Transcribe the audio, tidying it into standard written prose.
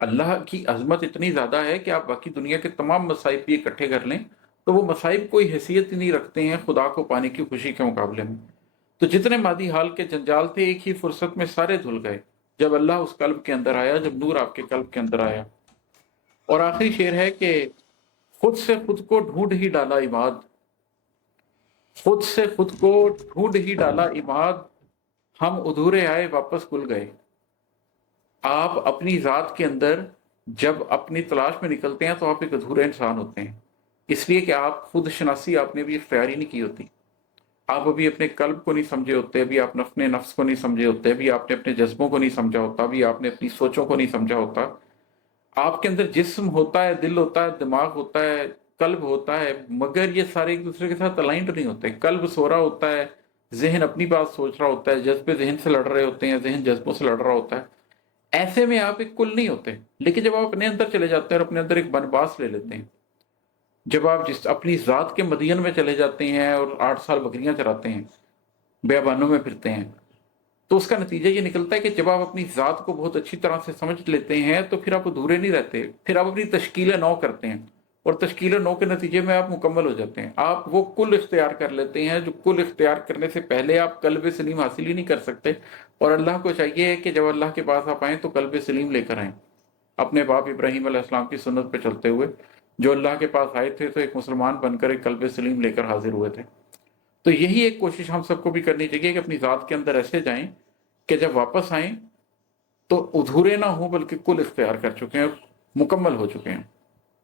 अल्लाह की अज़मत इतनी ज़्यादा है कि आप बाकी दुनिया के तमाम मसाइब भी इकट्ठे कर लें, तो वो मसाइब कोई हैसियत ही नहीं रखते हैं खुदा को पाने की खुशी के मुकाबले में। तो जितने मादी हाल के जंजाल थे, एक ही फुर्सत में सारे धुल गए, जब अल्लाह उस कल्ब के अंदर आया, जब नूर आपके कल्ब के अंदर आया। और आखिरी शेर है कि खुद से खुद को ढूंढ ही डाला इबाद, खुद से खुद को ढूंढ ही डाला इबाद, हम अधूरे आए वापस कुल गए। आप अपनी ज़ात के अंदर जब अपनी तलाश में निकलते हैं तो आप एक अधूरे इंसान होते हैं, इसलिए कि आप खुद शनासी आपने भी इख्तियार ही नहीं की होती। आप अभी अपने कल्ब को नहीं समझे होते, अभी आपने अपने नफ्स को नहीं समझे होते, अभी आपने अपने जज्बों को नहीं समझा होता, अभी आपने अपनी सोचों को नहीं समझा होता। आपके अंदर जिस्म होता है, दिल होता है, दिमाग होता है, कल्ब होता है, मगर ये सारे एक दूसरे के साथ अलाइंड नहीं होते। कल्ब सो रहा होता है, जहन अपनी बात सोच रहा होता है, जज्बे जहन से लड़ रहे होते हैं, जहन जज्बों से लड़ रहा होता है। ऐसे में आप एक कुल नहीं होते। लेकिन जब आप अपने अंदर चले जाते हैं और अपने अंदर एक बनबास ले लेते हैं, जब आप जिस अपनी ज़ात के मदियन में चले जाते हैं और 8 साल बकरियां चराते हैं, बेबानों में फिरते हैं, तो उसका नतीजा ये निकलता है कि जब आप अपनी ज़ात को बहुत अच्छी तरह से समझ लेते हैं तो फिर आप अधूरे नहीं रहते, फिर आप अपनी तश्कील नौ करते हैं, और तश्कील नौ के नतीजे में आप मुकम्मल हो जाते हैं। आप वो कुल इख्तियार कर लेते हैं जो कुल इख्तियार करने से पहले आप कल्ब सलीम हासिल ही नहीं कर सकते। और अल्लाह को चाहिए है कि जब अल्लाह के पास आप आएँ तो कल्ब सलीम लेकर आएँ, अपने बाप इब्राहीम अलैहिस्सलाम की सुन्नत पे चलते हुए। जो अल्लाह के पास आए थे तो एक मुसलमान बनकर एक कल्ब सलीम लेकर हाजिर हुए थे। तो यही एक कोशिश हम सबको भी करनी चाहिए कि अपनी ज़ात के अंदर ऐसे जाएं कि जब वापस आएं तो अधूरे ना हो बल्कि कुल इख्तियार कर चुके हैं, मुकम्मल हो चुके हैं।